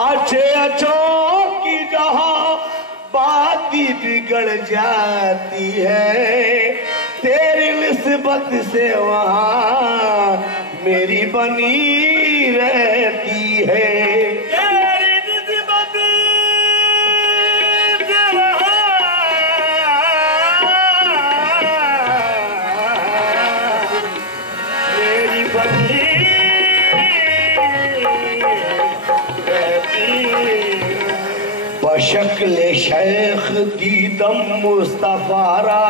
अच्छे अच्छों की जहां बात बिगड़ जाती है, तेरी निस्बत से वहां मेरी बनी रहती है। बशक्ल शेख दीदम मुस्तफारा,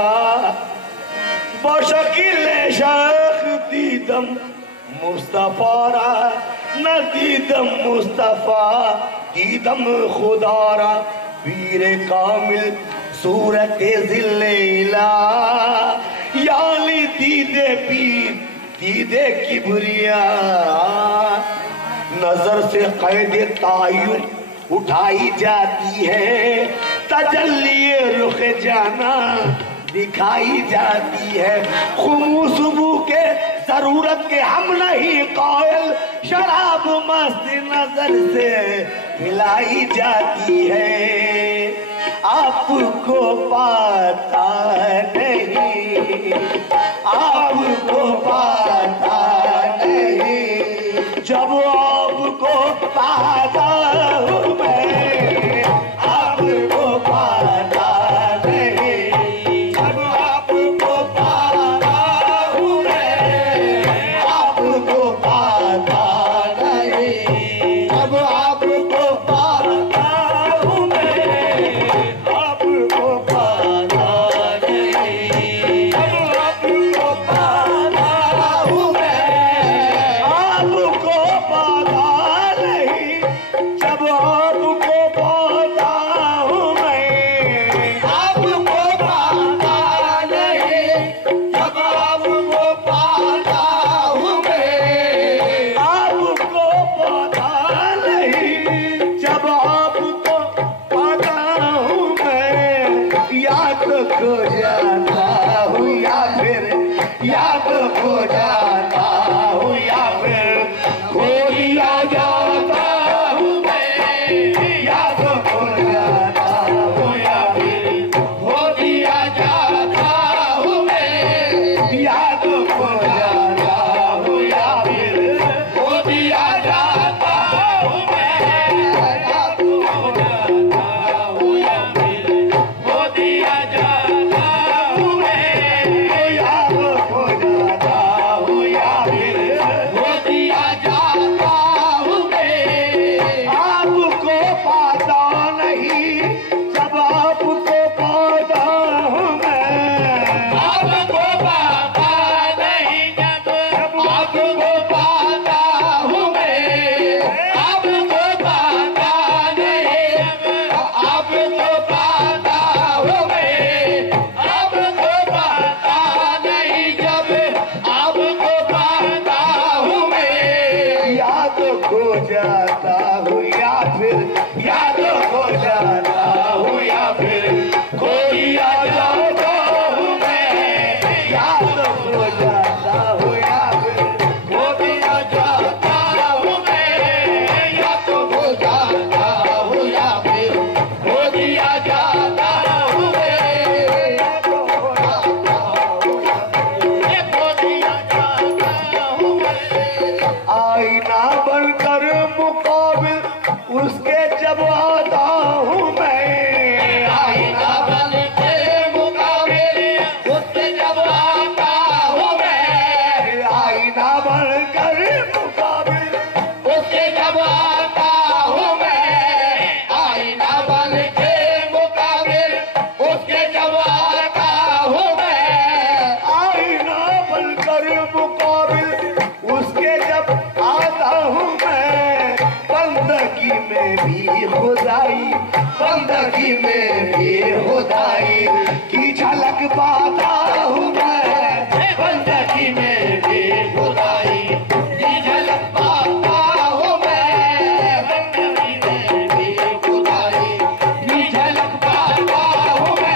बशक्ल शेख दीदम मुस्तफारा, न दीदम मुस्तफा दीदम खुदारा, पीर कामिल सूरत जिल्ले इला, याली दीदे पीर दीदे किबरिया, नजर से कैद तायुन उठाई जाती है, तजल्ली रुख जाना दिखाई जाती है। खुमूसबू के जरूरत के हम नहीं कायल, शराब मस्त नजर से पिलाई जाती है। आपको पाता नहीं, आपको पाता नहीं, जब आपको पाता हूँ मैं, आपको पाता नहीं, जब आपको पाता हूँ मैं, आपको पाता नहीं, जब आपको पाता हूँ मैं, आपको पाता नहीं, जब आपको पाता हूँ मैं, आपको पाता नहीं, जब आपको पाता हूँ मैं, आपको पाता नहीं, जब आपको पाता हूँ मैं, आपको पाता नहीं, जब आपको पाता हूँ मैं, याद खो जाता हूँ या फिर याद खो जाता हूँ, या फिर खो दिया जाता हूँ मैं, याद खो जाता हूँ या फिर खो दिया जाता हूँ मैं, याद खो जाता हूँ या फिर खो दिया जाता हूँ मैं, याद खो जाता हूँ या फिर खो दिया जाता हूँ मैं, याद खो जाता हूँ या फिर खो दिया जाता हूँ मैं। आपको पाता नहीं, जब आपको पाता हूँ मैं, आपको पाता नहीं, जब आपको पाता हूँ मैं, आपको पाता नहीं, जब आपको पाता हूँ मैं, आपको पाता नहीं, जब आपको पाता हूँ मैं, याद खो जाता हूँ या फिर याद खो जाता हूँ या फिर खो दिया जाता हूँ मैं, याद खो जाता हूँ या फिर खो दिया जाता हूँ मैं, याद खो जाता हूँ या फिर खो दिया जाता हूँ मैं, खो दिया जाता हूँ मैं। आईना बनकर मुकाबिल उसके जब आता हूँ मैं, आईना बनकर मुकाबिल उसके जब आता हूँ मैं, आईना बनकर मुकाबिल उसके जब आता हूँ मैं, आईना बनकर मुकाबिल उसके जब आता हूँ मैं, आईना बनकर मुकाबिल उसके जब आता हूँ मैं, बंदगी में भी खुदाई, बंदगी में भी खुदाई की झलक पाता हूँ मैं, बंदगी में भी खुदाई की झलक पाता हूँ मैं, बंदगी में भी खुदाई की झलक पाता हूँ मैं।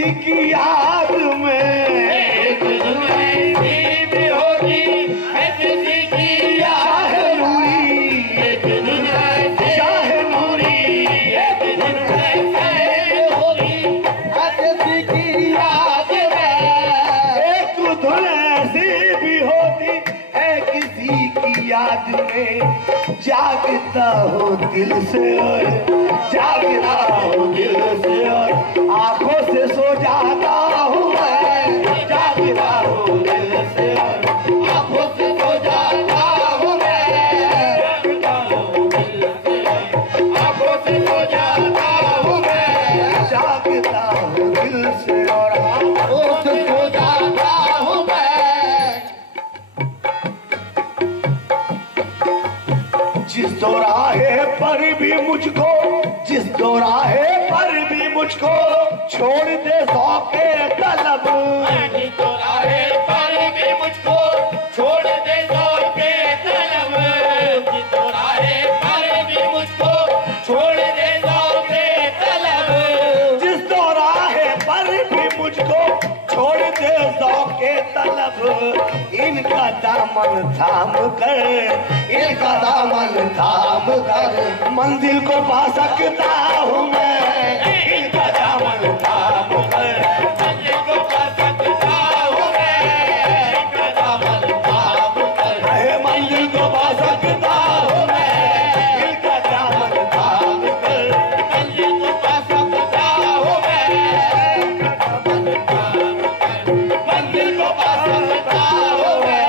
किसी की याद में, एक धुन ऐसी भी होती है किसी की याद में, एक धुन ऐसी शाहे नूरी, एक धुन ऐसी होती है किसी की याद में, एक धुन ऐसी भी होती है किसी की याद में। जागता हो दिल से और जागता हो दिल से और आंखों से सो जाता हूँ मैं, जागता हो दिल से और आंखों से सो जाता हूँ मैं, जागता हूँ दिल से, आंखों से सो जाता हूँ मैं, जागता हो दिल से और आंखों से सो जाता हूँ मैं। जिस दौराहे पर भी मुझको, जिस दौराहे पर भी मुझको छोड़ दे सौके तलब, जिस दौराहे पर भी मुझको छोड़ दे सौके तलब, जिस दौराहे पर भी मुझको छोड़ दे सौके तलब, जिस दौराहे पर भी मुझको छोड़ दे सौके तलब। इनका दामन थाम कर, इनका दामन थाम कर मंजिल को पा सकता हूँ मैं, इनका दामन थाम कर मंजिल को पा सकता हूँ मैं, इनका दामन थाम कर मंजिल को पा सकता हूँ मैं, इनका दामन थाम कर मंजिल को पा सकता हूँ मैं, मंजिल को पा सकता हूँ मैं।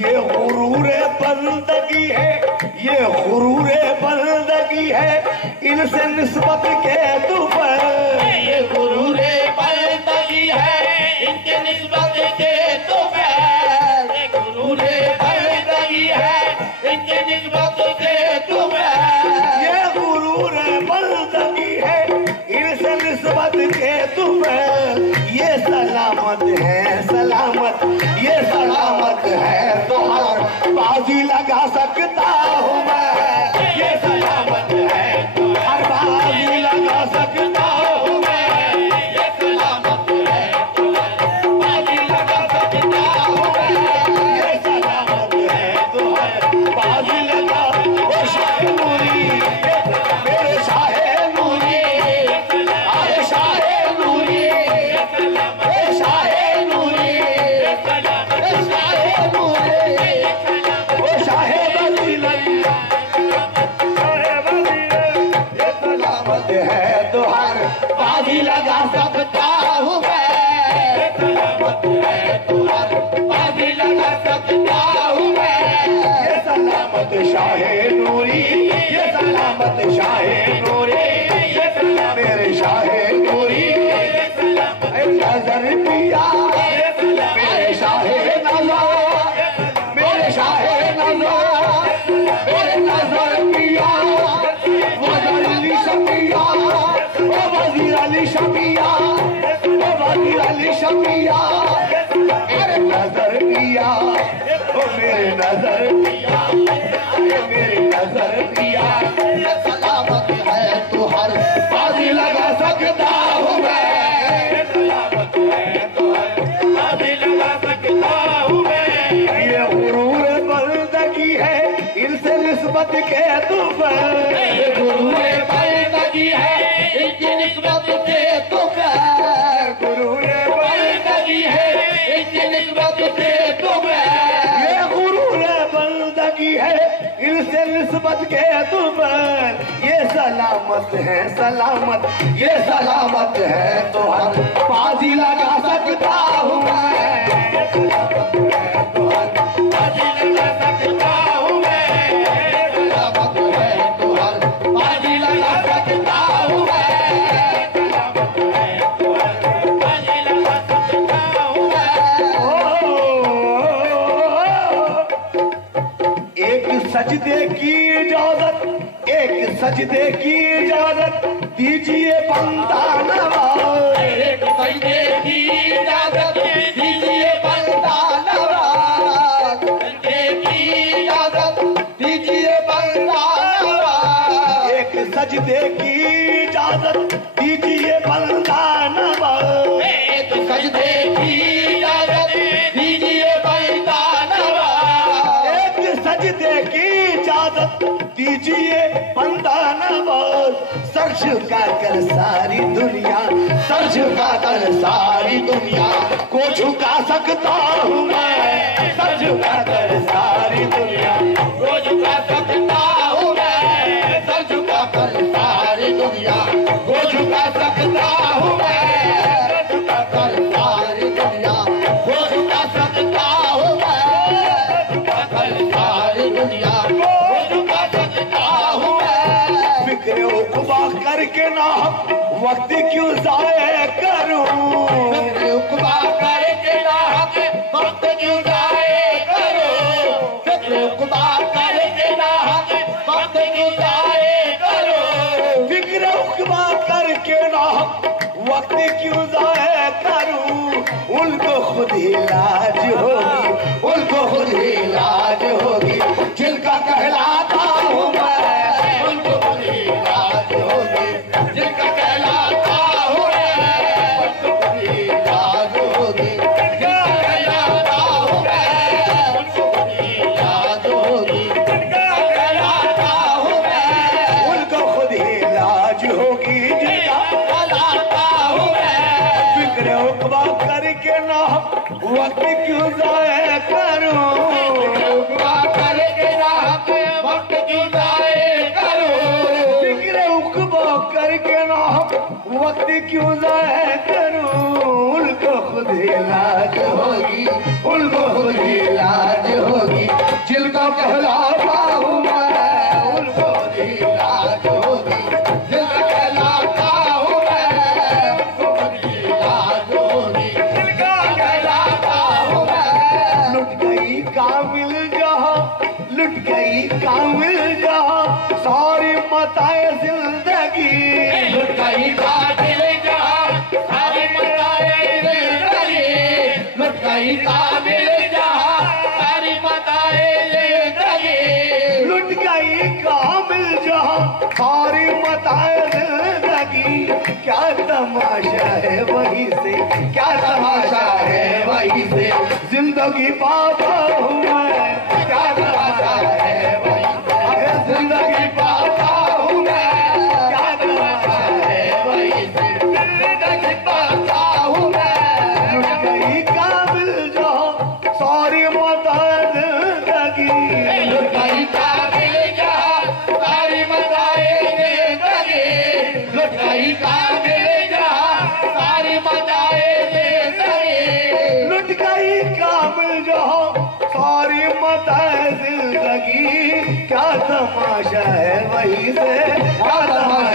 ये गुरूरे बंदगी है, ये गुरूरे बंदगी है, इनसे निस्बत के तू पर, ये गुरूरे बंदगी है, इनके निस्बत के तो बैर, ये गुरूरे बंदगी है, इनके निस्बत के तो बैर, ये गुरूरे बंदगी है, इनसे निस्बत के तू पर। ये सलामत है सलामत, ये सलामत है तो हर बाजी लगा सकता हूँ मैं, ये सलामत है तो हर बाजी लगा सकता हूँ मैं, ये सलामत है तो बाजी लगा सकता हूँ मैं, ये सलामत है तो हर बाजी लगा। ओ शाहे नूरी, मेरे शाहे नूरी, आए शाहे नूरी, ए शाहे नूरी, ए शाहे नूरी, ओ शाहे बदीला, शाहे बदीला, ये सलामत है तो हर बाजी लगा सकता हूँ मैं, ये सलामत है तो बाजी लगा सकता हूँ मैं, ये सलामत शाहे नूरी, ये सलामत शाहे नूरी, ये सलामत मेरे शाहे नूरी, नजर पिया मेरे शाहे नजर, मेरे शाहे नजर, मेरे नजर पिया वजीर अली शमिया, ओ वजीर अली शमिया, ओ वजीर अली शमिया, मेरे नजर पिया, ओ मेरे नजर पिया, मेरे नजर पिया। ये सलामत है तो हर बाजी लगा सकता हूँ मैं, बाजी लगा सकता हूँ मैं, ये गुरूर बंदगी है, इनसे निस्बत के तू पर, ये गुरूरे बंदगी है, इनकी निस्बत से तो बैर, गुरूर बंदगी है, इनकी निस्बत से तो बैर, ये गुरूर बंदगी है, इनसे निस्बत के तू पर। ये सलामत है सलामत, ये सलामत है तो हर बाजी लगा सकता हूँ मैं, बाजी लगा सकता हूँ मैं, सलामत है तो हर बाजी लगा सकता हूँ मैं, बाजी लगा सकता हूँ मैं। एक सजदे की इजाजत, एक सजदे की इजाजत दीजिए बंदा नवाज, एक सजदे की इजाजत दीजिए बंदा नवाज, सजदे की इजाजत दीजिए बंदा नवाज, एक सजदे की इजाजत दीजिए बंदा नवाज। एक सजदे की इजाजत दीजिए बंदा नवाज। एक सजदे की इजाजत दीजिए बंदा नवाज। सर झुका कर सारी दुनिया, सर झुका कर सारी दुनिया को झुका सकता हूँ मैं। सर झुका कर सारी दुनिया को झुका सकता हूँ मैं। सर झुका कर सारी दुनिया को झुका सकता हूँ मैं। सर झुका कर सारी दुनिया को झुका सकता हूँ मैं। झुका कर सारी दुनिया को झुका सकता हूँ मैं। फिक्र उकबा करके ना वक्त क्यों जाए करूं। फिक्र उकबा करके ना वक्त क्यों जाए करो। फिक्र उकबा करके ना वक्त क्यों जाए करो। फिक्र उकबा करके ना वक्त क्यों जाए करूं। उनको खुद ही लाज होगी, उनको खुद ही लाज होगी जिनका कहलाता हूँ मैं। उनको खुद ही लाज होगी जिनका कहलाता हूँ मैं। उनको खुद ही लाज होगी जिनका कहलाता हूँ मैं। उनको खुद ही लाज होगी जिनका कहलाता हूँ मैं। उनको खुद ही लाज होगी जिनका कहलाता हूँ मैं। फिक्र उकबा करके ना वक्त क्यों जाए करूं। उकबा करके ना वक्त क्यों जाए करो। फिक्र उकबा करके ना वक्त क्यों जाए करूं। उनको खुद ही लाज होगी, उनको खुद ही लाज होगी जिनको कहलाता हूँ मैं। उनको खुद ही लाज होगी जिनका कहलाता हूँ मैं। उनको खुद ही लाज होगी जिनका कहलाता हूँ मैं। लुट गई कामिल जहां, लुट गई कामिल जहां सारी मताए जिंदगी। लुट गई काबिल जहाँ सारी मताए जिंदगी। लुट गई काबिल जहाँ सारी मताए जिंदगी। लुट गई कामिल जहां सारी मताए जिंदगी। क्या तमाशा है वहीं से, क्या तमाशा है वहीं से जिंदगी पाता हूँ मैं। क्या तमाशा है वहीं से जिंदगी पाता हूँ मैं। क्या तमाशा है वहीं से जिंदगी पाता हूँ मैं। लुट गई काबिल जहां सारी मताए जिंदगी। लुट गई काबिल जहाँ सारी मताए जिंदगी। लुट गई काबिल जहाँ सारी मताए जिंदगी। लुट गई काबिल जहां सारी मताए जिंदगी। क्या तमाशा है वहीं से, क्या तमाशा